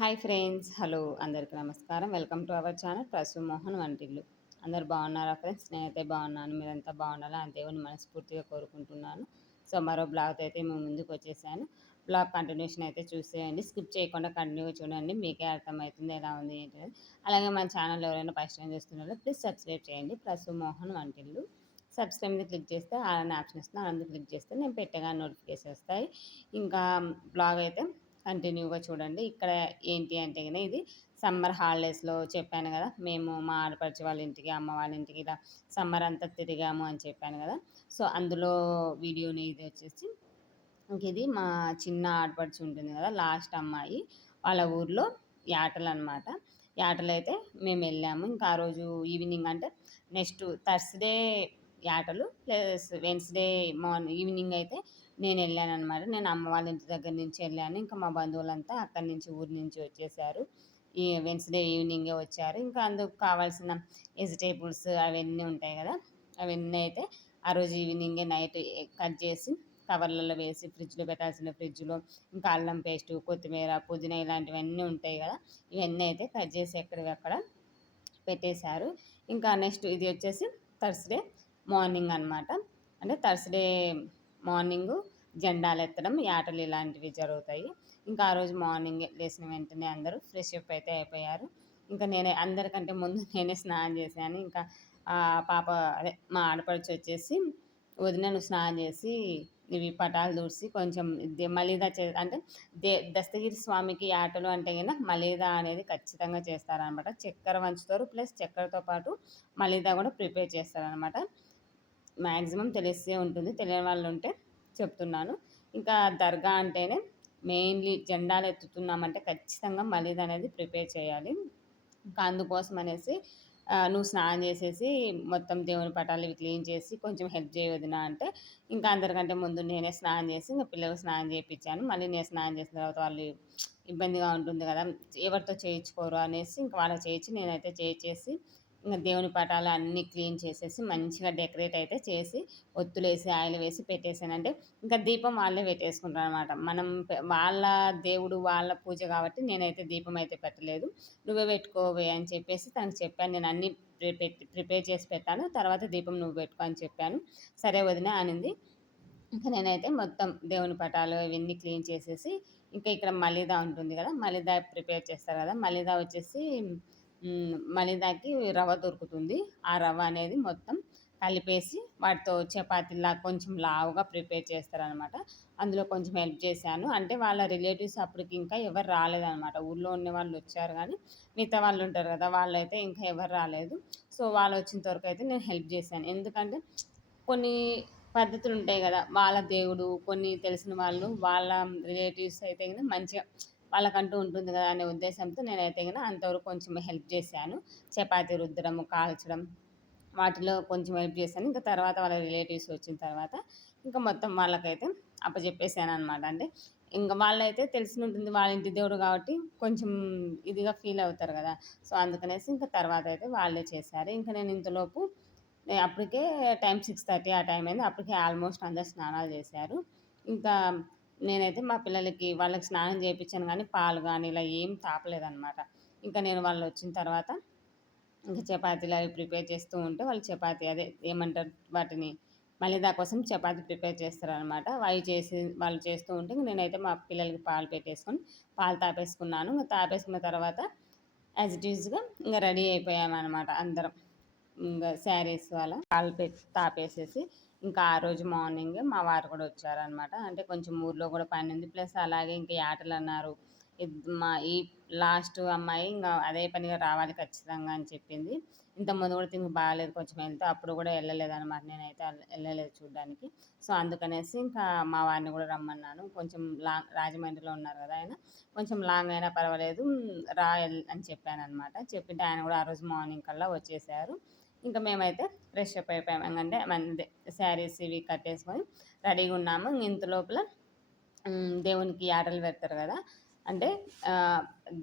Hi friends, hello అందరికీ నమస్కారం. Welcome to our channel Prasu Mohan Vantillu. అందరు బాగున్నారా ఫ్రెండ్స్? నేనైతే బాగున్నాను. మీరంతా బాగుండాలా అని దేవుని మనస్ఫూర్తిగా కోరుకుంటున్నాను. సో మరో బ్లాగ్తో అయితే మేము ముందుకు వచ్చేసాను. బ్లాగ్ కంటిన్యూషన్ అయితే చూసేయండి, స్కిప్ చేయకుండా కంటిన్యూగా చూడండి, మీకే అర్థమవుతుంది ఎలా ఉంది ఏంటనేది. అలాగే మన ఛానల్ ఎవరైనా ఫస్ట్ టైం చేస్తున్నారో ప్లీజ్ సబ్స్క్రైబ్ చేయండి, ప్రసు మోహన్ వంటిల్లు. సబ్స్క్రైబ్ మీద క్లిక్ చేస్తే అలానే ఆప్షన్ ఇస్తుంది, అలాంటి క్లిక్ చేస్తే నేను పెట్టగా నోటిఫికేషన్ వస్తాయి. ఇంకా బ్లాగ్ అయితే కంటిన్యూగా చూడండి. ఇక్కడ ఏంటి అంటే కనుక ఇది సమ్మర్ హాలిడేస్లో చెప్పాను కదా, మేము మా ఆడపడిచి వాళ్ళ ఇంటికి అమ్మ వాళ్ళ ఇంటికి ఇలా సమ్మర్ అంతా తిరిగాము అని చెప్పాను కదా. సో అందులో వీడియోని ఇది వచ్చేసి ఇంక ఇది మా చిన్న ఆడపడిచి ఉంటుంది కదా, లాస్ట్ అమ్మాయి వాళ్ళ ఊర్లో యాటలు అనమాట. యాటలు అయితే మేము వెళ్ళాము. ఇంకా ఆ రోజు ఈవినింగ్ అంటే నెక్స్ట్ థర్స్డే యాటలు ప్లస్ వెన్స్డే ఈవినింగ్ అయితే నేను వెళ్ళాను అనమాట. నేను అమ్మ వాళ్ళ ఇంటి దగ్గర నుంచి వెళ్ళాను. ఇంకా మా బంధువులంతా అక్కడి నుంచి ఊరి నుంచి వచ్చేసారు. ఈ వెన్స్డే ఈవినింగే వచ్చారు. ఇంకా అందుకు కావాల్సిన వెజిటేబుల్స్ అవన్నీ ఉంటాయి కదా, అవన్నీ అయితే ఆ రోజు ఈవినింగే నైట్ కట్ చేసి కవర్లలో వేసి ఫ్రిడ్జ్లో పెట్టాల్సిన ఫ్రిడ్జ్లో, ఇంకా అల్లం పేస్టు, కొత్తిమీర, పుదీనా ఇలాంటివన్నీ ఉంటాయి కదా, ఇవన్నీ అయితే కట్ చేసి ఎక్కడివి అక్కడ పెట్టేశారు. ఇంకా నెక్స్ట్ ఇది వచ్చేసి థర్స్డే మార్నింగ్ అనమాట. అంటే థర్స్డే మార్నింగు జెండాలు ఎత్తడం, యాటలు ఇలాంటివి జరుగుతాయి. ఇంకా ఆ రోజు మార్నింగ్ లేచిన వెంటనే అందరూ ఫ్రెష్ అప్ అయితే అయిపోయారు. ఇంకా నేనే అందరికంటే ముందు నేనే స్నానం చేశాను. ఇంకా పాప అదే మా ఆడపడుచు వచ్చేసి, వదిన నువ్వు స్నానం చేసి ఇవి పటాలు తుడిచి కొంచెం మలీదా అంటే దస్తగిరి స్వామికి ఆటలు అంటే కనుక మలీదా అనేది ఖచ్చితంగా చేస్తారనమాట. చక్కెర వంచుతారు, ప్లస్ చక్కెరతో పాటు మలీదా కూడా ప్రిపేర్ చేస్తారనమాట. మ్యాక్సిమం తెలిసే ఉంటుంది, తెలియని వాళ్ళు ఉంటే చెప్తున్నాను. ఇంకా దర్గా అంటేనే మెయిన్లీ జెండాలు ఎత్తుతున్నామంటే ఖచ్చితంగా మలీదా అనేది ప్రిపేర్ చేయాలి. ఇంకా అందుకోసం అనేసి నువ్వు స్నానం చేసేసి మొత్తం దేవుని పటాలు ఇవి క్లీన్ చేసి కొంచెం హెల్ప్ చేయవదిన అంటే, ఇంకా అందరికంటే ముందు నేనే స్నానం చేసి ఇంకా పిల్లలకు స్నానం చేయించాను. మళ్ళీ నేను స్నానం చేసిన తర్వాత వాళ్ళు ఇబ్బందిగా ఉంటుంది కదా, ఎవరితో చేయించుకోరు అనేసి ఇంకా వాళ్ళకి చేయించి నేనైతే చేయించేసి ఇంకా దేవుని పటాలు అన్నీ క్లీన్ చేసేసి మంచిగా డెకరేట్ అయితే చేసి ఒత్తులేసి ఆయిల్ వేసి పెట్టేసాను. అంటే ఇంకా దీపం వాళ్ళే పెట్టేసుకుంటారు అనమాట. వాళ్ళ దేవుడు వాళ్ళ పూజ కాబట్టి నేనైతే దీపం అయితే పెట్టలేదు. నువ్వే పెట్టుకోవే అని చెప్పేసి తనకు చెప్పాను. నేను అన్నీ ప్రిపేర్ చేసి పెట్టాను, తర్వాత దీపం నువ్వు పెట్టుకో అని చెప్పాను. సరే వదిన అనింది. ఇంకా నేనైతే మొత్తం దేవుని పటాలు ఇవన్నీ క్లీన్ చేసేసి, ఇంకా ఇక్కడ మలీదా ఉంటుంది కదా, మలీదా ప్రిపేర్ చేస్తారు కదా, మలీదా వచ్చేసి మలీదాకి రవ్వ దొరుకుతుంది. ఆ రవ్వ అనేది మొత్తం కలిపేసి వాటితో చపాతీలా కొంచెం లావుగా ప్రిపేర్ చేస్తారనమాట. అందులో కొంచెం హెల్ప్ చేశాను. అంటే వాళ్ళ రిలేటివ్స్ అప్పటికి ఇంకా ఎవరు రాలేదనమాట. ఊళ్ళో ఉన్న వాళ్ళు వచ్చారు కానీ మిగతా వాళ్ళు ఉంటారు కదా, వాళ్ళైతే ఇంకా ఎవరు రాలేదు. సో వాళ్ళు వచ్చిన వరకు అయితే నేను హెల్ప్ చేశాను. ఎందుకంటే కొన్ని పద్ధతులు ఉంటాయి కదా, వాళ్ళ దేవుడు కొన్ని తెలిసిన వాళ్ళు వాళ్ళ రిలేటివ్స్ అయితే కనుక మంచిగా వాళ్ళకంటూ ఉంటుంది కదా అనే ఉద్దేశంతో నేనైతే కనుక అంతవరకు కొంచెం హెల్ప్ చేశాను. చపాతీ రుద్దడం, కాల్చడం వాటిలో కొంచెం హెల్ప్ చేశాను. ఇంకా తర్వాత వాళ్ళ రిలేటివ్స్ వచ్చిన తర్వాత ఇంకా మొత్తం వాళ్ళకైతే అప్పచెప్పేసాను అనమాట. అంటే ఇంకా వాళ్ళైతే తెలిసి ఉంటుంది, వాళ్ళ ఇంటి దేవుడు కాబట్టి కొంచెం ఇదిగా ఫీల్ అవుతారు కదా. సో అందుకనేసి ఇంకా తర్వాత అయితే వాళ్ళే చేశారు. ఇంకా నేను ఇంతలోపు అప్పటికే టైం 6:30 ఆ టైం అయింది. అప్పటికే ఆల్మోస్ట్ అందరు స్నానాలు చేశారు. ఇంకా నేనైతే మా పిల్లలకి వాళ్ళకి స్నానం చేయించాను కానీ పాలు కానీ ఇలా ఏం తాపలేదనమాట. ఇంకా నేను వాళ్ళు వచ్చిన తర్వాత ఇంకా చపాతీలు అవి ప్రిపేర్ చేస్తూ ఉంటే వాళ్ళు చపాతీ అదే ఏమంటారు వాటిని, మళ్ళీ దానికోసం చపాతీ ప్రిపేర్ చేస్తారనమాట. అవి చేసి వాళ్ళు చేస్తూ ఉంటే నేనైతే మా పిల్లలకి పాలు పెట్టేసుకొని పాలు తాపేసుకున్నాను. ఇంకా తాపేసుకున్న తర్వాత యాజ్ ఇట్ ఈజ్గా ఇంకా రెడీ అయిపోయామన్నమాట అందరం. ఇంకా శారీస్ అలా పాలు పెట్టి తాపేసేసి ఇంకా ఆ రోజు మార్నింగ్ మా వారు కూడా వచ్చారనమాట. అంటే కొంచెం ఊర్లో కూడా పని ఉంది, ప్లస్ అలాగే ఇంకా యాటలు అన్నారు. మా ఈ లాస్ట్ అమ్మాయి ఇంకా అదే పనిగా రావాలి ఖచ్చితంగా అని చెప్పింది. ఇంతకుముందు కూడా తింగి బాగాలేదు కొంచెం వెళ్తే, అప్పుడు కూడా వెళ్ళలేదన్నమాట. నేనైతే వెళ్ళలేదు చూడడానికి. సో అందుకనేసి ఇంకా మా వారిని కూడా రమ్మన్నాను. కొంచెం లాంగ్ రాజమండ్రిలో ఉన్నారు కదా ఆయన, కొంచెం లాంగ్ అయినా పర్వాలేదు రా అని చెప్పాను అనమాట. చెప్పింటే ఆయన కూడా ఆ రోజు మార్నింగ్ కల్లా వచ్చేసారు. ఇంకా మేమైతే ఫ్రెష్ అప్ అయిపోయాము. ఎందుకంటే మంది శారీస్ ఇవి కట్టేసుకొని రెడీగా ఉన్నాము. ఇంత లోపల దేవునికి ఆటలు పెడతారు కదా, అంటే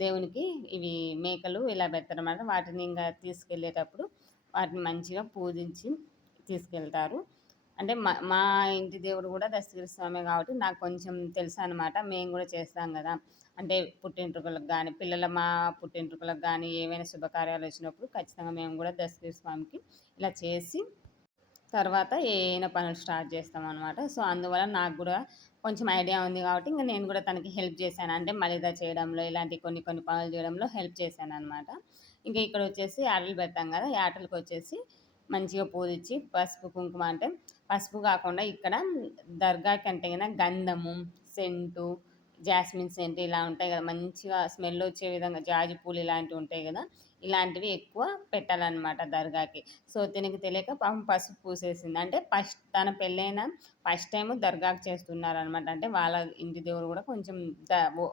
దేవునికి ఇవి మేకలు ఇలా పెడతారన్నమాట. వాటిని ఇంకా తీసుకెళ్ళేటప్పుడు వాటిని మంచిగా పూజించి తీసుకెళ్తారు. అంటే మా ఇంటి దేవుడు కూడా దస్తగిరి స్వామే కాబట్టి నాకు కొంచెం తెలుసనమాట. మేము కూడా చేస్తాం గదా! అంటే పుట్టింట్రుకలకు గానీ, మా పుట్టింట్రుకలకు గానీ, ఏవైనా శుభకార్యాలొచ్చినప్పుడు ఖచ్చితంగా మేము గూడా దస్తగిరి స్వామికి ఇలా చేసి, తర్వాత ఏయైనా పనులు స్టార్ట్ చేస్తామనమాట. సో, అందువల్ల నాకు గూడా కొంచెం ఐడియా ఉంది గాబట్టి, ఇంక నేను గూడా తనకి హెల్ప్ చేశాను. అంటే మలిదా చేయడంలో, ఇలాంటి కొన్ని కొన్ని పనులు జేయడంలో హెల్ప్ చేశాననమాట. ఇంక ఇక్కడొచ్చేసి యాటలు పెడతాం గదా! యాటలకొచ్చేసి మంచిగా పూజిచ్చి, పసుపు, కుంకుమ అంటే పసుపు గాకుండా ఇక్కడ దర్గాకంటే గిన గంధము, సెంటు, జాస్మిన్ సెంట్ ఇలా ఉంటాయి గదా! మంచిగా స్మెల్లొచ్చే విధంగా జాజి పూలు ఇలాంటివుంటాయి గదా! ఇలాంటివి ఎక్కువ పెట్టాలనమాట దర్గాకి. సో, తినకి తెలియక పాపం పసుపు పూసేసింది. అంటే తన పెళ్ళైన ఫస్ట్ టైము దర్గాకి చేస్తున్నారనమాట. అంటే వాళ్ళ ఇంటి దేవుడు గూడా కొంచెం ద ఒ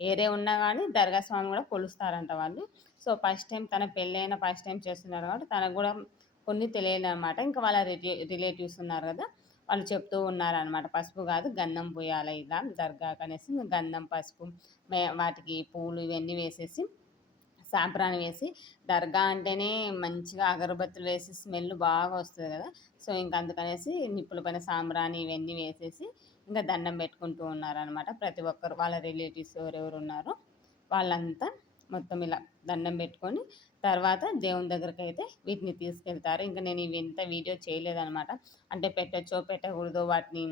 ఏరే ఉన్నా గానీ దర్గా స్వామి గూడా కొలుస్తారంట వాళ్ళు. సో, ఫస్ట్ టైమ్ తన పెళ్ళైన ఫస్ట్ టైమ్ చేస్తున్నారు కాబట్టి తనకు గూడా కొన్ని తెలియదనమాట. ఇంకా వాళ్ళ రిలేటివ్స్ ఉన్నారు గదా! వాళ్ళు చెప్తూ ఉన్నారనమాట. పసుపు గాదు గంధం పూయాలి ఇలా దర్గాకనేసి గంధం, పసుపు వాటికి పూలు ఇవన్నీ వేసేసి సాంబ్రాణి వేసి దర్గా అంటేనే మంచిగా అగరబత్తులు వేసి స్మెల్ బాగా వస్తది గదా! సో, ఇంక అందుకనేసి నిప్పుల పైన సాంబ్రాణి ఇవన్నీ వేసేసి ఇంక దండం పెట్టుకుంటూ ఉన్నారనమాట. ప్రతి ఒక్కరు వాళ్ళ రిలేటివ్స్ ఎవరెవరున్నారో వాళ్ళంతా మొత్తం ఇలా దండం పెట్టుకొని తర్వాత దేవుని దగ్గరకైతే వీటిని తీసుకెళ్తారు. ఇంక నేను ఇవంతా వీడియో చేయలేదనమాట. అంటే పెట్టొచ్చో, పెట్టకూడదో వాటిని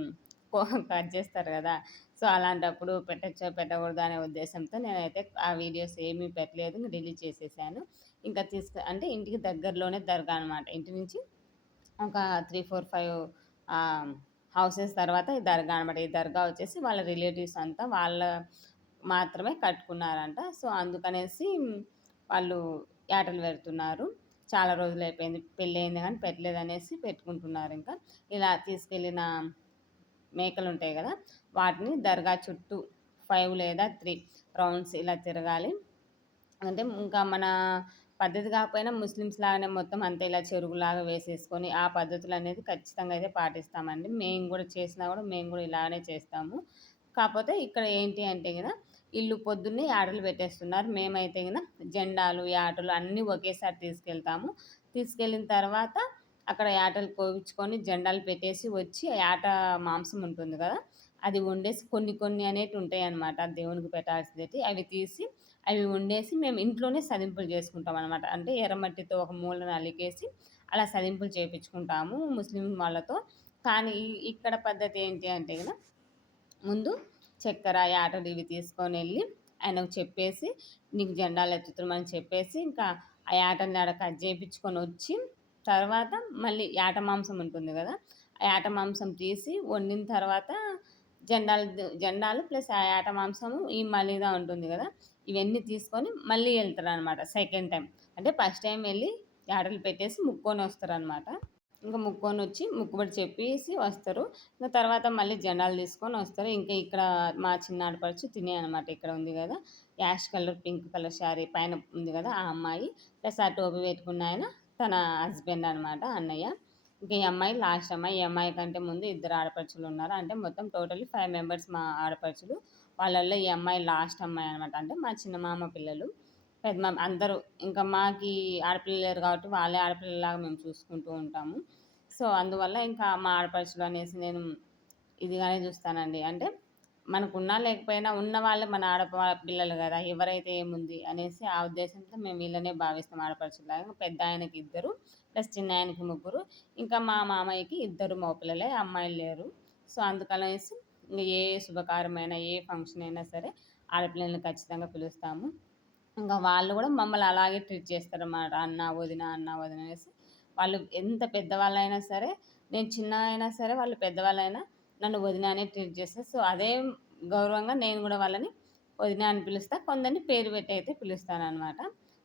కట్ చేస్తారు గదా! సో, అలాంటప్పుడు పెట్టొచ్చో, పెట్టకూడదో అనే ఉద్దేశంతో నేనైతే ఆ వీడియోస్ ఏమీ పెట్టలేదు. డిలీట్ చేసేసాను. ఇంకా అంటే ఇంటికి దగ్గరలోనే దర్గా అనమాట. ఇంటి నుంచి ఒక 3, 4, 5 ఆహ్, హౌసెస్ తర్వాత ఈ దర్గా అనమాట. ఈ దర్గా వచ్చేసి వాళ్ళ రిలేటివ్స్ అంతా వాళ్ళ మాత్రమే కట్టుకున్నారంట. సో, అందుకనేసి వాళ్ళు యాటలు పెడుతున్నారు. చాలా రోజులైపోయింది. పెళ్లయింది గానీ పెట్టలేదనేసి పెట్టుకుంటున్నారింక. ఇలా తీసుకెళ్ళిన మేకలుంటాయి గదా! వాటిని దర్గా చుట్టూ 5 లేదా 3 రౌండ్స్ ఇలా తిరగాలి. అంటే ఇంకా మన పద్ధతి కాకపోయినా ముస్లిమ్స్ లాగానే మొత్తం అంతా ఇలా చెరువులాగా వేసేసుకొని, ఆ పద్ధతులనేది ఖచ్చితంగా అయితే పాటిస్తామండి. మేము గూడా చేసినా గూడా మేము గూడా ఇలానే చేస్తాము. కాపోతే ఇక్కడ ఏంటి అంటే గిన ఈళ్ళు పొద్దున్నే యాటలు పెట్టేస్తున్నారు. మేమైతే గిన జెండాలు, యాటలు అన్నీ ఒకేసారి తీసుకెళ్తాము. తీసుకెళ్ళిన తర్వాత అక్కడ యాటలు కోవిచ్చుకొని జెండాలు పెట్టేసి వచ్చి యాట మాంసం ఉంటుంది గదా! అది వండేసి కొన్ని కొన్ని అనేటివుంటాయనమాట దేవునికి పెట్టాల్సినయి. అవి తీసి అవి వండేసి మేము ఇంట్లోనే సదింపులు చేసుకుంటామనమాట. అంటే ఎర్రమట్టితో ఒక మూలన అలికేసి అలా సదింపులు చేపిచ్చుకుంటాము ముస్లిం వాళ్ళతో. కానీ ఇక్కడ పద్ధతి ఏంటి అంటే గిన ముందు చక్కెర, యాటలు ఇవి తీసుకొనెళ్ళి ఆయనకు చెప్పేసి, నీకు జెండాలెత్తుతున్నామని చెప్పేసి, ఇంకా ఆ యాటని ఆడ కట్ చేపిచ్చుకొనొచ్చి, తర్వాత మళ్ళీ యాట మాంసం ఉంటుంది గదా! ఆ యాట మాంసం తీసి వండిన తర్వాత జెండాలు ప్లస్ ఆ యాట మాంసము, ఈ మలీదా ఉంటుంది గదా! ఇవన్నీ తీసుకొని మళ్ళీ ఎళ్తారనమాట సెకండ్ టైమ్. అంటే ఫస్ట్ టైమ్ ఎళ్లి యాటలు పెట్టేసి ముక్కొనొస్తారనమాట. ఇంక ముక్కొనొచ్చి మొక్కుబడి చెప్పేసి వస్తారు. ఇంక తర్వాత మళ్ళీ జెండాలు తీసుకొనొస్తారు. ఇంకా ఇక్కడ మా చిన్న ఆడపడుచు తినే అనమాట. ఇక్కడ ఉంది గదా! Ash colour, pink colour sari పైన ఉంది గదా! ఆ అమ్మాయి. ప్లస్ ఆ టోపీ పెట్టుకున్న ఆయన తన హస్బెండ్ అనమాట అన్నయ్య. ఇంక ఈ అమ్మాయి లాస్ట్ అమ్మాయి. ఈ అమ్మాయి కంటే ముందు ఇద్దరు ఆడపడుచులున్నారు. అంటే మొత్తం టోటల్లీ 5 మెంబర్స్ మా ఆడపడుచులు. వాళ్ళల్లో ఈ అమ్మాయి లాస్ట్ అమ్మాయి అనమాట. అంటే మా చిన్న మామ పిల్లలు. పెదనాన్న అందరూ ఇంకా మాకి ఆడపిల్లలు లేరు కాబట్టి వాళ్ళే ఆడపిల్లలాగా మేము చూసుకుంటూ ఉంటాము. సో, అందువల్ల ఇంకా మా ఆడపడుచులు అనేసి నేను ఇదిగానే చూస్తానండి. అంటే మనకున్నా లేకపోయినా ఉన్న వాళ్ళే మన పిల్లలు గదా! ఎవరైతే ఏముంది అనేసి ఆ ఉద్దేశంతో మేము వీళ్ళనే భావిస్తాం ఆడపడుచుల్లాగా. పెద్దాయనకి ఇద్దరు ప్లస్ చిన్నాయనకి ముగ్గురు. ఇంకా మా మామయ్యకి ఇద్దరు మగపిల్లలే అమ్మాయిలు లేరు. సో, అందుకనేసి ఇంగ ఏ శుభకార్యమైనా, ఏ ఫంక్షన్ అయినా సరే ఆడపిల్లల్ని ఖచ్చితంగా పిలుస్తాము. ఇంకా వాళ్ళు గూడా మమ్మల్ని అలాగే ట్రీట్ చేస్తారన్నమాట. అన్న, వదిన, అన్న, వదిన అనేసి. వాళ్ళు ఎంత పెద్దవాళ్ళైనా సరే, నేను చిన్నగా అయినా సరే, వాళ్ళు పెద్దవాళ్ళైనా నన్ను వదిన అనే ట్రీట్ చేస్తారు. సో, అదే గౌరవంగా నేను గూడా వాళ్ళని వదిన అని పిలుస్తా. కొందరిని పేరు పెట్టి అయితే పిలుస్తాననమాట.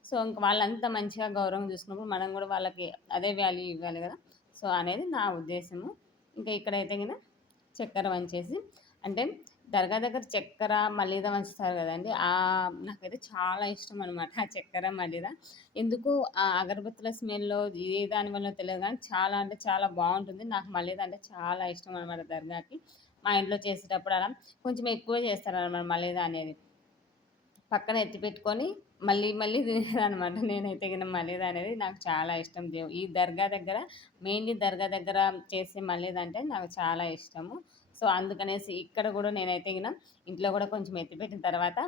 సో, ఇంక వాళ్ళంత మంచిగా గౌరవం చూసుకున్నప్పుడు మనం గూడా వాళ్ళకి అదే వాల్యూ ఇవ్వాలి గదా! సో, అనేది నా ఉద్దేశము. ఇంకా ఇక్కడైతే గిన చక్కెర వంచేసి అంటే దర్గా దగ్గర చక్కెర, మలీదా వంచుతారు గదండీ! నాకైతే చాలా ఇష్టమనమాట ఆ చక్కెర, మలీదా. ఎందుకో ఆ అగరబత్తుల స్మెల్లో ఏ దాని వల్లో తెలీదు గానీ చాలా అంటే చాలా బావుంటుంది. నాకు మలీదా అంటే చాలా ఇష్టమనమాట దర్గాకి. మా ఇంట్లో చేసేటప్పుడు అలా కొంచెం ఎక్కువే చేస్తారనమాట మలీదా అనేది. పక్కన ఎత్తి పెట్టుకొని మళ్ళీ మళ్ళీ తినేదనమాట. నేనైతే గిన మలీదా అనేది నాకు చాలా ఇష్టం. ఈ దర్గా దగ్గర మెయిన్‌లీ దర్గా దగ్గర చేసే మలీదంటే నాకు చాలా ఇష్టము. సో, అందుకనేసి ఇక్కడ గూడా నేనైతే గిన ఇంట్లో గూడా కొంచెం ఎత్తిపెట్టిన తర్వాత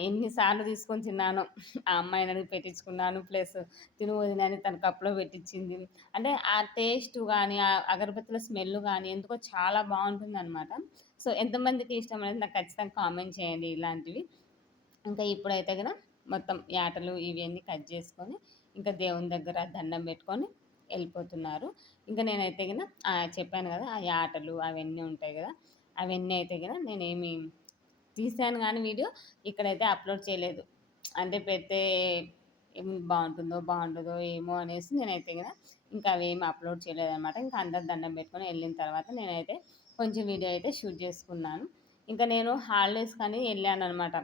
ఎన్ని సార్లు తీసుకొని తిన్నానో. ఆ అమ్మాయిని అడిగి పెట్టించుకున్నాను. ప్లస్ తిను వదిన అని తన కప్‌లో పెట్టించింది. అంటే ఆ టేస్ట్ గాని, ఆ అగరబత్తుల స్మెల్ గాని ఎందుకో చాలా బావుంటుందనమాట. సో, ఎంతమందికి ఇష్టం అనేది నాకు ఖచ్చితంగా కామెంట్ చేయండి ఇలాంటివి. ఇంకా ఇప్పుడైతే గన మొత్తం యాటలు ఇవన్నీ కట్ చేసుకొని ఇంకా దేవుని దగ్గర దండం పెట్టుకొని వెళ్ళిపోతున్నారు. ఇంకా నేనైతే గిన చెప్పాను కదా! ఆ యాటలు అవన్నీ ఉంటాయి కదా! అవన్నీ అయితే గిన నేనేమి తీశాను గానీ వీడియో ఇక్కడైతే అప్‌లోడ్ చేయలేదు. అంటే పెడితే ఏం బావుంటుందో, బావుండదో ఏమో అనేసి నేనైతే గిన ఇంకా అవేమి అప్‌లోడ్ చేయలేదనమాట. ఇంకా అందరు దండం పెట్టుకొని వెళ్ళిన తర్వాత నేనైతే కొంచెం వీడియో అయితే షూట్ చేసుకున్నాను. ఇంకా నేను హాలిడేస్‌కని ఎళ్ళాననమాట.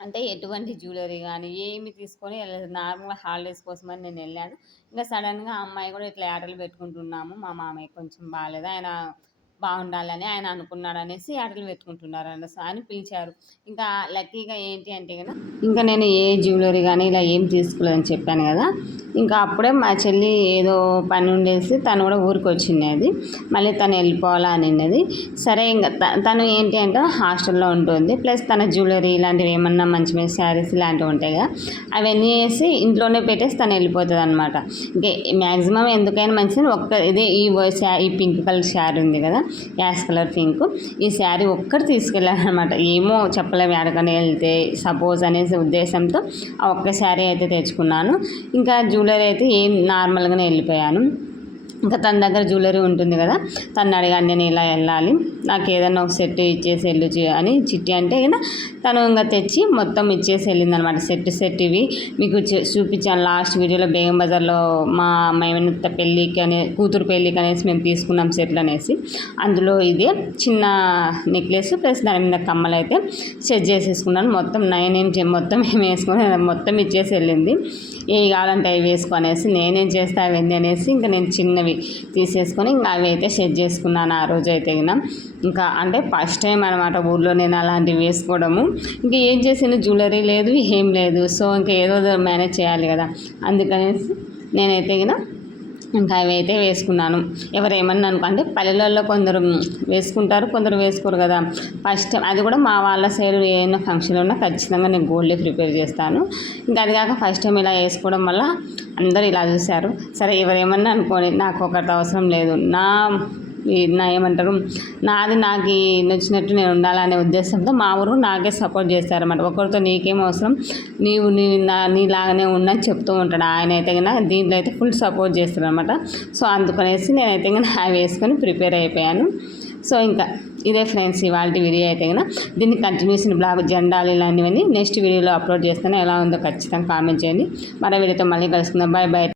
అంటే ఎటువంటి జ్యువెలరీ గానీ ఏమి తీసుకొని ఎళ్ళలేదు. నార్మల్‌గా హాలిడేస్ కోసమని నేనెళ్ళాను. ఇంక సడెన్‌గా ఆ అమ్మాయి గూడా ఇట్లా యాటలు పెట్టుకుంటున్నాము. మా మామయ్యకి కొంచెం బాలేదు. ఆయన బావుండాలని ఆయన అనుకున్నాడనేసి యాటలు అని పిలిచారు. ఇంకా లక్కీగా ఏంటి అంటే గన ఇంకా నేను ఏ జ్యువెలరీ గానీ ఇలా ఏం తీసుకోలేదని చెప్పాను గదా! ఇంకా అప్పుడే మా చెల్లి ఏదో పని ఉండేసి తను గూడా ఊరికొచ్చిన్నది. మళ్ళీ తను వెళ్ళిపోవాలా అనిన్నది. సరే ఇంగ తను ఏంటి అంటే హాస్టల్‌లో ఉంటుంది. ప్లస్ తన జ్యువెలరీ ఇలాంటివి ఏమన్నా మంచి మంచి శారీస్ ఇలాంటివి ఉంటాయి కదా! అవన్నీ వేసి ఇంట్లోనే పెట్టేసి తను వెళ్ళిపోతదనమాట. ఇంకే మ్యాక్సిమం ఎందుకైనా మంచిదని ఇదే ఈ పింక్ కలర్ శారీ ఉంది కదా! Ash colour pink. ఈ శారీ ఒక్కటి తీసుకెళ్ళాననమాట. ఏమో చెప్పలేము ఎక్కడికైనా వెళ్తే సపోజ్ అనేసి ఉద్దేశంతో ఆ ఒక్క శారీ అయితే తెచ్చుకున్నాను. ఇంకా జ్యువెలరీ అయితే ఏం నార్మల్‌గానే వెళ్ళిపోయాను. ఇంకా తన దగ్గర జ్యువెలరీ ఉంటుంది కదా! తనని అడిగాను నేను ఇలా వెళ్ళాలి. నాకు ఏదైనా ఒక సెట్ ఇచ్చేసి వెళ్ళు అని చిట్టి అంటే గిన తను ఇంక తెచ్చి మొత్తం ఇచ్చేసి వెళ్ళిందనమాట. సెట్ ఇవి మీకు చూపించాను లాస్ట్ వీడియోలో బేగం బజార్‌లో మా మేనత్త పెళ్ళికి కూతురు పెళ్ళికి అనేసి మేము తీసుకున్నాం సెట్లు అనేసి. అందులో ఇదే చిన్న నెక్లెస్ ప్లస్ దాని మీద కమ్మలు అయితే సెట్ చేసేసుకున్నాను. మొత్తం మొత్తం ఏమి వేసుకొని మొత్తం ఇచ్చేసి వెళ్ళింది. ఏవి కావాలంటే అవి వేసుకొనేసి నేనేం చేస్తా అవన్నీ అనేసి ఇంకా నేను చిన్నవి తీసేసుకొని ఇంకా అవి అయితే సెట్ చేసుకున్నాను ఆ రోజు అయితే ఇంకా అంటే ఫస్ట్ టైం అనమాట ఊర్లో నేను అలాంటివి వేసుకోవడము. ఇంకా ఏం చేసిన జ్యువెలరీ లేదు ఏం లేదు. సో ఇంకా ఏదో మేనేజ్ చేయాలి కదా! అందుకనేసి నేనైతే ఇంకా అవి అయితే వేసుకున్నాను. ఎవరేమన్నా అంటే పల్లెలలో కొందరు వేసుకుంటారు, కొందరు వేసుకోరు కదా! ఫస్ట్ టైం అది కూడా మా వాళ్ళ సైడ్ ఏమైనా ఫంక్షన్ ఉన్నా ఖచ్చితంగా నేను గోల్డే ప్రిపేర్ చేస్తాను. ఇంకా అది కాక ఫస్ట్ టైం ఇలా వేసుకోవడం వల్ల అందరూ ఇలా చూశారు. సరే ఎవరేమన్నా అనుకోని నాకు ఒకటి అవసరం లేదు. ఏమంటారు నాది నాకు నచ్చినట్టు నేను ఉండాలనే ఉద్దేశంతో మా ఊరు నాకే సపోర్ట్ చేస్తారన్నమాట. ఒకరితో నీకేం అవసరం నీలాగానే ఉండని చెప్తూ ఉంటాడు. ఆయన అయితే కన్నా దీంట్లో అయితే ఫుల్ సపోర్ట్ చేస్తారనమాట. సో అందుకనేసి నేనైతే కన్నా అవి వేసుకొని ప్రిపేర్ అయిపోయాను. సో ఇంకా ఇదే ఫ్రెండ్స్ ఇవాళ వీడియో అయితే కన్నా దీన్ని కంటిన్యూషన్ బ్లాగ్ జెండాలు ఇలాంటివన్నీ నెక్స్ట్ వీడియోలో అప్లోడ్ చేస్తాను. ఎలా ఉందో ఖచ్చితంగా కామెంట్ చేయండి. మరో వీడియోతో మళ్ళీ కలుసుకుందాం. Bye bye.